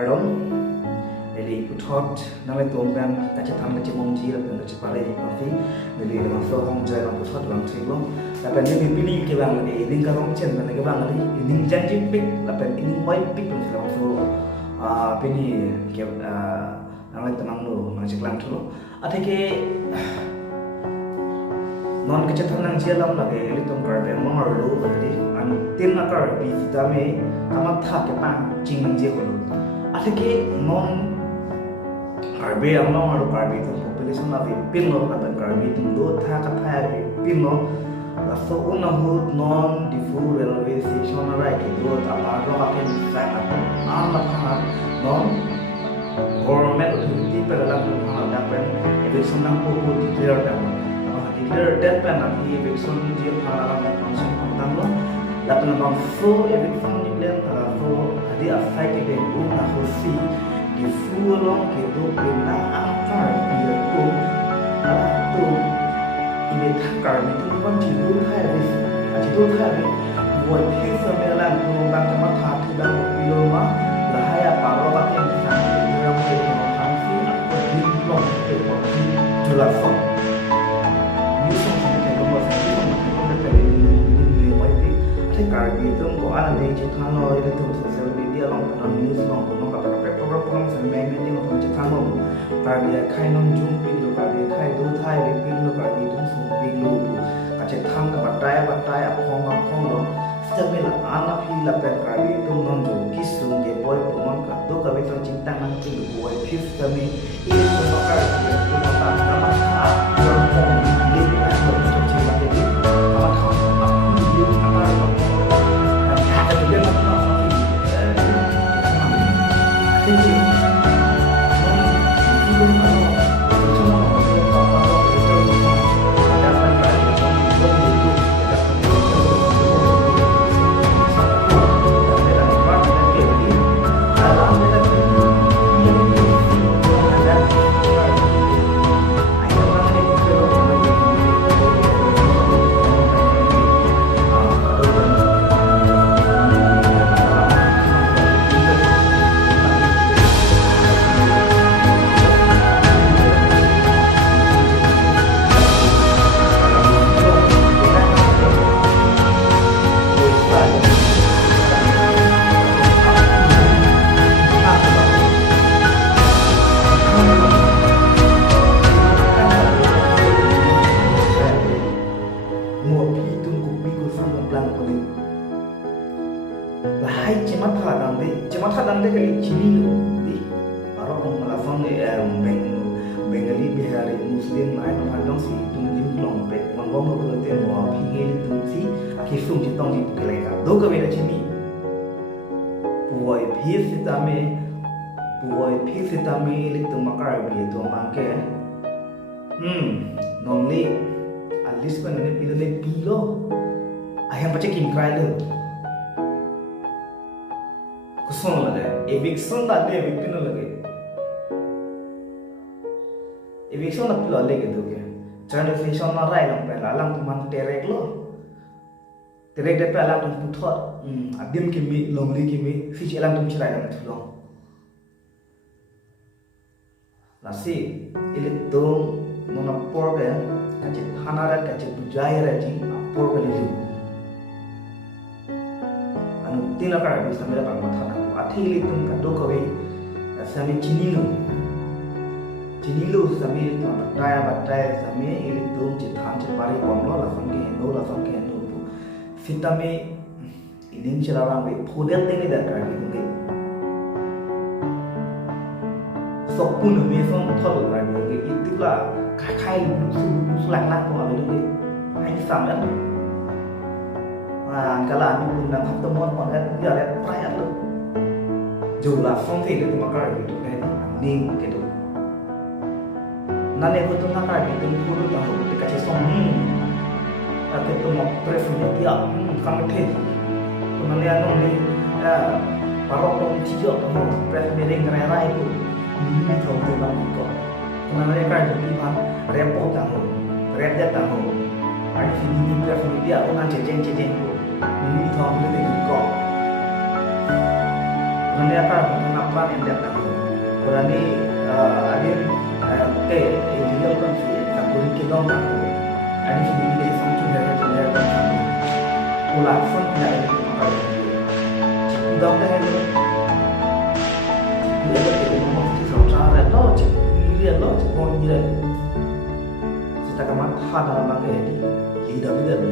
Arom eli puthot nale tomban kache tham kache momji la kache pare mafi eli la so hong jai la puthot bang thilo la pen ni pili ke bang ni ning ka rong chen ban ke bang ni ning janji pik la pen ning moi pik ban la so pini ke nale tamang lo ma chiklang thlo atheke non kache tham nang jia lam la ke eli tom kar ben mong ro di an tin na kar bi ta me tamat tha ke pang jing nang jia ko atheke non Karbi ang long aru karbi tu population na pin lo na pen karbi tu do tha ka tha pin lo la so una hut non difu railway station na right do ta ma ro ka ken sa na an la tha non government authority pe la tu ha da pen election na ko declare da ma declare that pen na hi election je ha la na function ta lo la pen na so election declare ta so adi affect ke una ho si di fulong gitu pina akar dia tu tu ini takar itu kan jidu thai buat phi semelan tu bang ma tha tu bang pilo ma lahaya paro ba ken sa dia mo ke tham si aku di long ke ko jula song ni song sa ke ko sa ni song ko de pe ni mai pi takar gitu ko ala de chi thang lo ile tu social media long pa news long ko ka program sa meeting of the channel karbi khai nom jung pin lo karbi khai do thai ri pin lo karbi tum sum pin lo ka che thang ka batai apong lo step la ana phi la pen karbi tum non jo kisung ge boy pomon ka do ka be tong ching tang nang ching boy phif ka me i ko ma kar ki ko ma ta ka ma tha yo pom li la lo to ching ba de ka ma tha ma li ka ma lo ka ta de ma ta Thank you. Cuma dang de kali chini lo di para kong malafang bengali bihari muslim ai no pandang si tum jim long pe mon bom lo lo te mo phi nge li tum si akhi sum ji tong ji kale ka do ka be la chini puai phi sita me li tum makar bi to ma ke non li at least pa ne pi lo ayam pache kim krai lo kusong lage eviction da de eviction lage eviction na pilo lege do ke translation na rai lang pe lang tu man terek lo terek de pe lang tu puthot adim ki mi longli ki mi si chi lang tu chirai lang tu long la si ile do mona por ke ka che thana ra ka che bujai ra ji por ke li tina kar bi samira bang matha na athili tum ka do ko be sami chinilu sami to bataya sami ili tum chi than chi pari bom lo la sam ke no sitame idin chira rang be phodel te ni da kar bi nge sokun me som thol kar bi nge itla khai su lak ko ame do ai sam ya kala ni pun nang hap temon on ya le prayat lo dù là phong thủy được mà cái bị tụi này ninh cái đó nanti aku tuh nakar itu guru tahu dikasih song tapi itu mau prefernya dia kami teh nanti anu nih parok dong cijok tahu prefernya dia ngerera itu ini tahu dia bang kok nanti kan jadi bang repot tahu repot tahu ada sini prefernya dia orang ceceng itu ini tahu dia kok nanti akan one and that lagi. Berani ada ke ideal kan sih satu kilo nak. Ada sih ini dari sampai dari kan. Pulang pun tidak ada apa. Dah dah itu. Dia ada mau kita sama ada lo cik. Dia lo cik mau dia. Kita kamat hada pakai di hidup kita tu.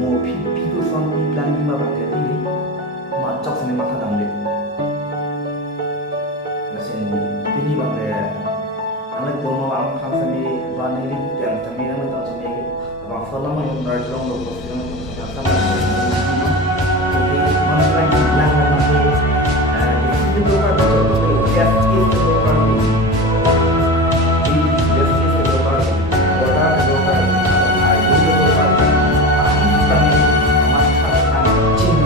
Mau pipi tu sampai plan lima pakai di. Macam sini mata damai. Mesin ini pakai. Anak tu mau am ham sini vanili dan kami nama tu sini. Abang salam yang berjalan lalu sini tu sama. Jadi mana lagi plan nanti. Itu tu kan betul. Yes, itu tu kan. Yes, itu tu kan. Orang tu kan. Itu tu kan. Kami makan cing.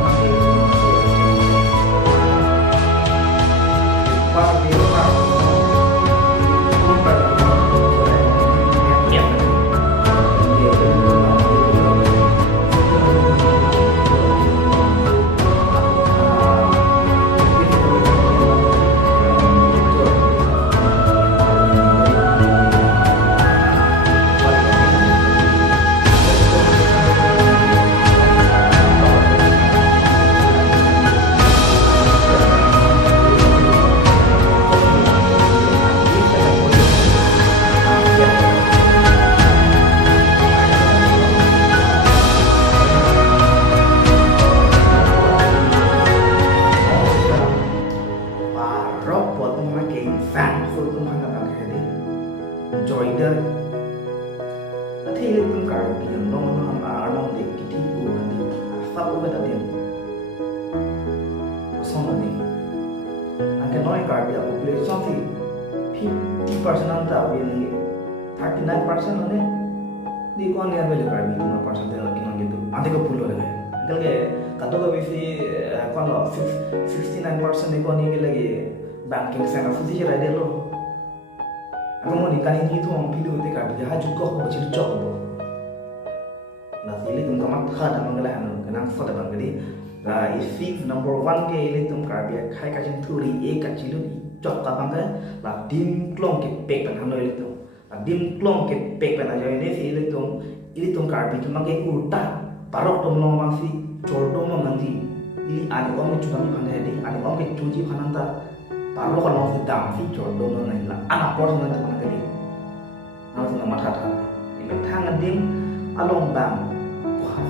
Joider, nanti itu kan dia nong alam dek kita itu nanti apa pun ada dia, asal nanti, angkat nong kan dia population sih 50% anta ini 39% nanti, di kau ni apa lepas itu 5% dia lagi nong gitu, nanti kau puluh lagi, kalau ke kata kau bisi kalau 59% di kau ni lagi banking sana fusi cerai dia lo. Aku mau nikah ini tu orang pilih itu kan dia haju kok macam cok tu. Nah, ini tu kamat khad amang galah anu kenang foto bang jadi. Nah, if number 1 ke ini tu kan dia kai kacang turi kacil tu cok kapang ke. Nah, dim klong ke pek kan anu itu. Nah, dim klong ke pek kan aja ini tu kan dia cuma ke urta parok tu menolong si cordo memanji. Ini anu orang cuma pandai ini anu orang ke cuci pananta. Parlo kalau si dam si cordo mana lah anak pos mana tu mana kali, nama tu nama thata. Ini tangan dim along bang,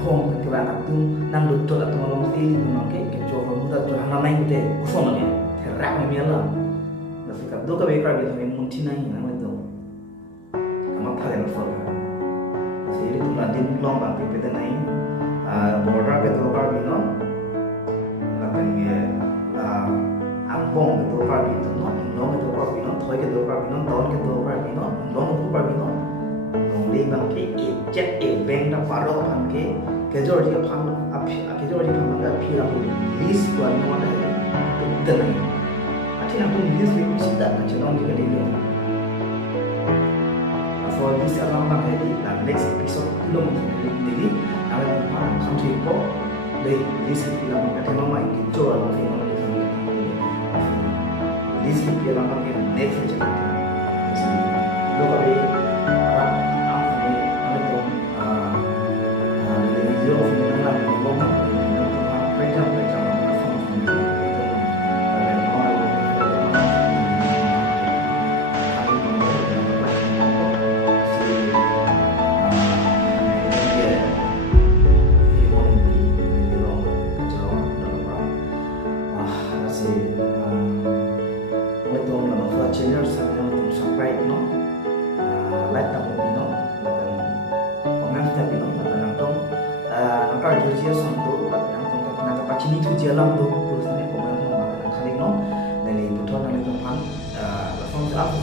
hong ketika aku nang lutur atau along si itu makai kecor muda tu hana naik tu, usah mana, terak ni miala. Nasi kado kabe kerja tu memang munci naik nama tu, nama thata yang soal. Si itu dim long bang kita naik, border kita kerja no, lakukan dia. Bong itu pergi tu, long itu pergi no, toy itu pergi no, tahun itu pergi no, long itu pergi no, long di bangke, jet bank dah baru bangke, kejor dia pang, kejor dia pang bangke, pihak list buat mana ada, betul ni. Akhirnya aku list lebih sedap macam long juga dia. For this alam bangke di, next episode belum jadi, ada apa country po, dari list kita bangke tema mai kejor alam tema. This is the lama yang next saja. Lo kami apa itu video of dalam ngomong program channel sampai no like tak no komen tak no nantong angka jual santu nantong nak pacini tu jalan tu terus ni komen no kali no dari putuan yang itu pan langsung aku